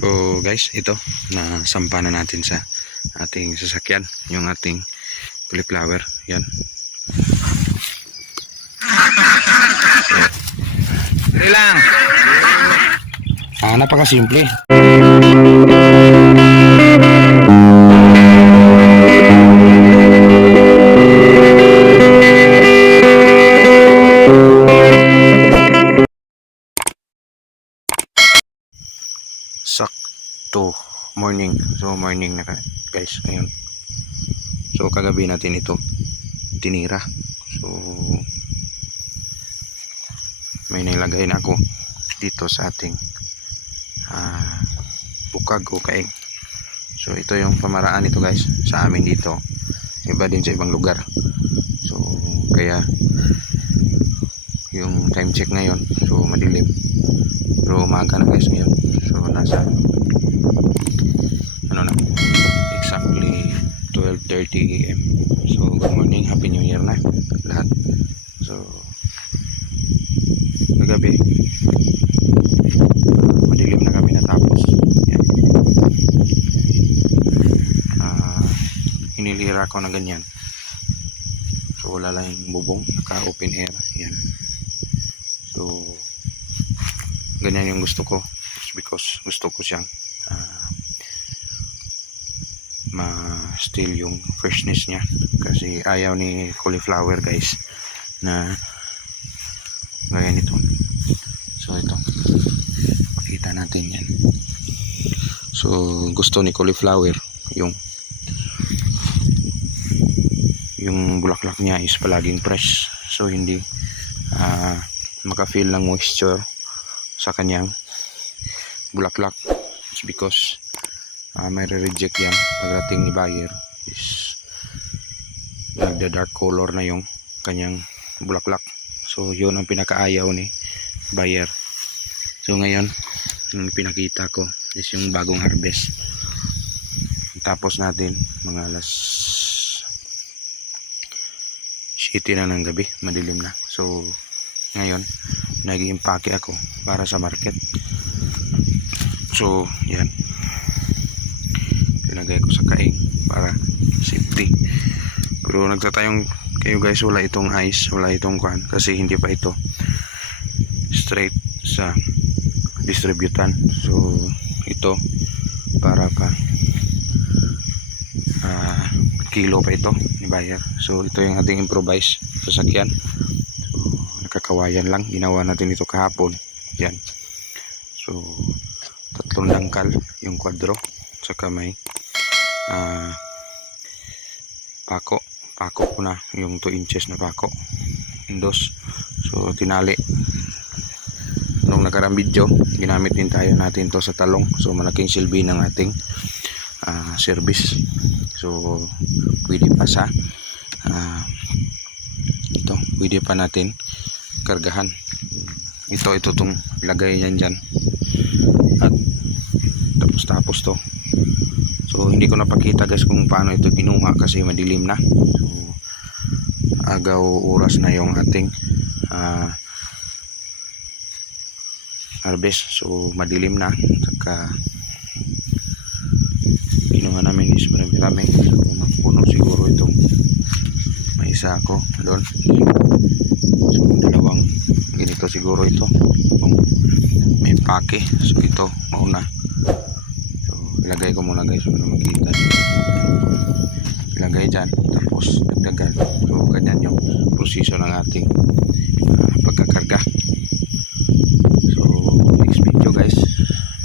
So guys, ito nasampa na natin sa ating sasakyan yung ating cauliflower. Yan. Dali lang. Napakasimple. Sakto morning. So morning na guys ngayon. So kagabi natin ito tinira. So may nilagay na ako dito sa ating bukag o kaing. So ito yung pamaraan nito guys sa amin dito. Iba din sa ibang lugar. So kaya yung time check ngayon, so madilim. Pero umaga na guys ngayon. So nasa exactly 12:30 AM. So good morning, happy new year na lahat. So kagabi madilim na kami natapos. Yan. Hinilira ko na ganyan. So wala lang yung bubong, naka open air. Yan. So ganyan yung gusto ko because gusto ko siyang ma-steal yung freshness niya kasi ayaw ni cauliflower guys na gaya nito. So ito makita natin yan. So gusto ni cauliflower yung bulaklak niya is palaging fresh, so hindi maka-feel ng moisture sa kanyang bulaklak. It's because may re-reject yan pagdating ni buyer is nagda-dark color na yung kanyang bulaklak. So yun ang pinakaayaw ni buyer. So ngayon yung pinakita ko is yung bagong harvest. Tapos natin mga alas 7 na ng gabi, madilim na. So ngayon nag-iimpake ako para sa market. So yan, pinagay ko sa kaing para safety. Pero nagtatayong kayo guys, wala itong ice, wala itong kuhan kasi hindi pa ito straight sa distributan. So ito para pa kilo pa ito ni buyer. So ito yung ating improvise sasakyan. So nakakawayan lang, ginawa natin ito kahapon. Yan. So tatlong dangkal yung kwadro, saka may pako ko na yung 2 inches na pako, dos. So tinali nung nakarang video, ginamit din tayo natin to sa talong. So malaking silbi ng ating service. So pwede pa sa ito, pwede pa natin kargahan. Ito tong lagay yan dyan at tapos to. So hindi ko napakita guys kung paano ito ginuha kasi madilim na. So agaw oras na yung ating harvest. So madilim na, saka ginuha namin is marami. So magpuno siguro itong may isa ako doon. So dalawang ganito siguro ito kung may pake. So ito mauna. So ilagay ko muna guys para makita. Ilagay dyan tapos dagdagan. So ganyan yung proseso ng ating pagkakarga. So next video guys,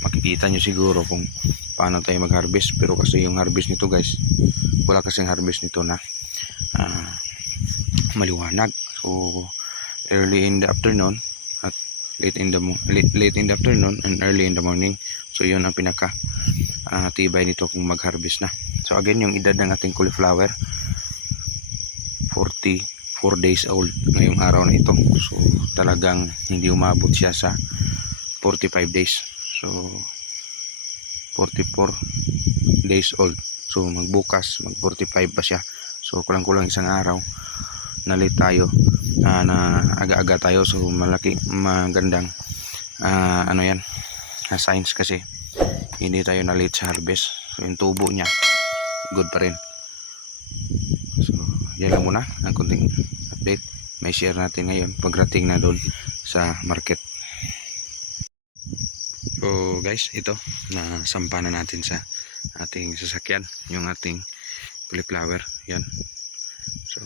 makikita nyo siguro kung paano tayo mag-harvest. Pero kasi yung harvest nito guys, wala kasing harvest nito na maliwanag. So early in the afternoon at late in the afternoon and early in the morning. So yun ang pinaka tibay nito kung mag-harvest na. So again, yung edad ng ating cauliflower 44 days old ngayong araw na ito. So talagang hindi umabot siya sa 45 days. So 44 days old. So magbukas mag 45 pa siya. So kulang-kulang isang araw na late tayo, na aga-aga tayo. So magandang signs kasi hindi tayo na late sa harvest. So yung tubo niya good pa rin. So yan lang muna ang kunting update. May share natin ngayon pagdating na doon sa market. So guys, ito na sampa na natin sa ating sasakyan yung ating cauliflower. Yan. So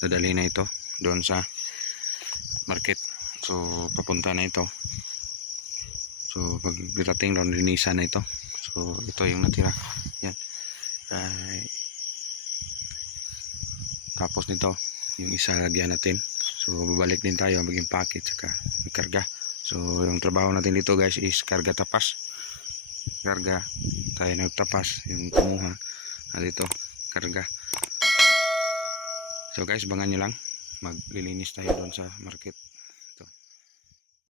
dadali na ito doon sa market. So papunta na ito. So pagdating doon linisan na ito. So ito yung natira. Yan. Tapos nito yung isa lagyan natin. So babalik din tayo maging packet saka karga. So yung trabaho natin dito guys is karga tapas. Karga tayo nagtapas yung kumuha at ito karga. So guys, bangan nyo lang, maglilinis tayo doon sa market.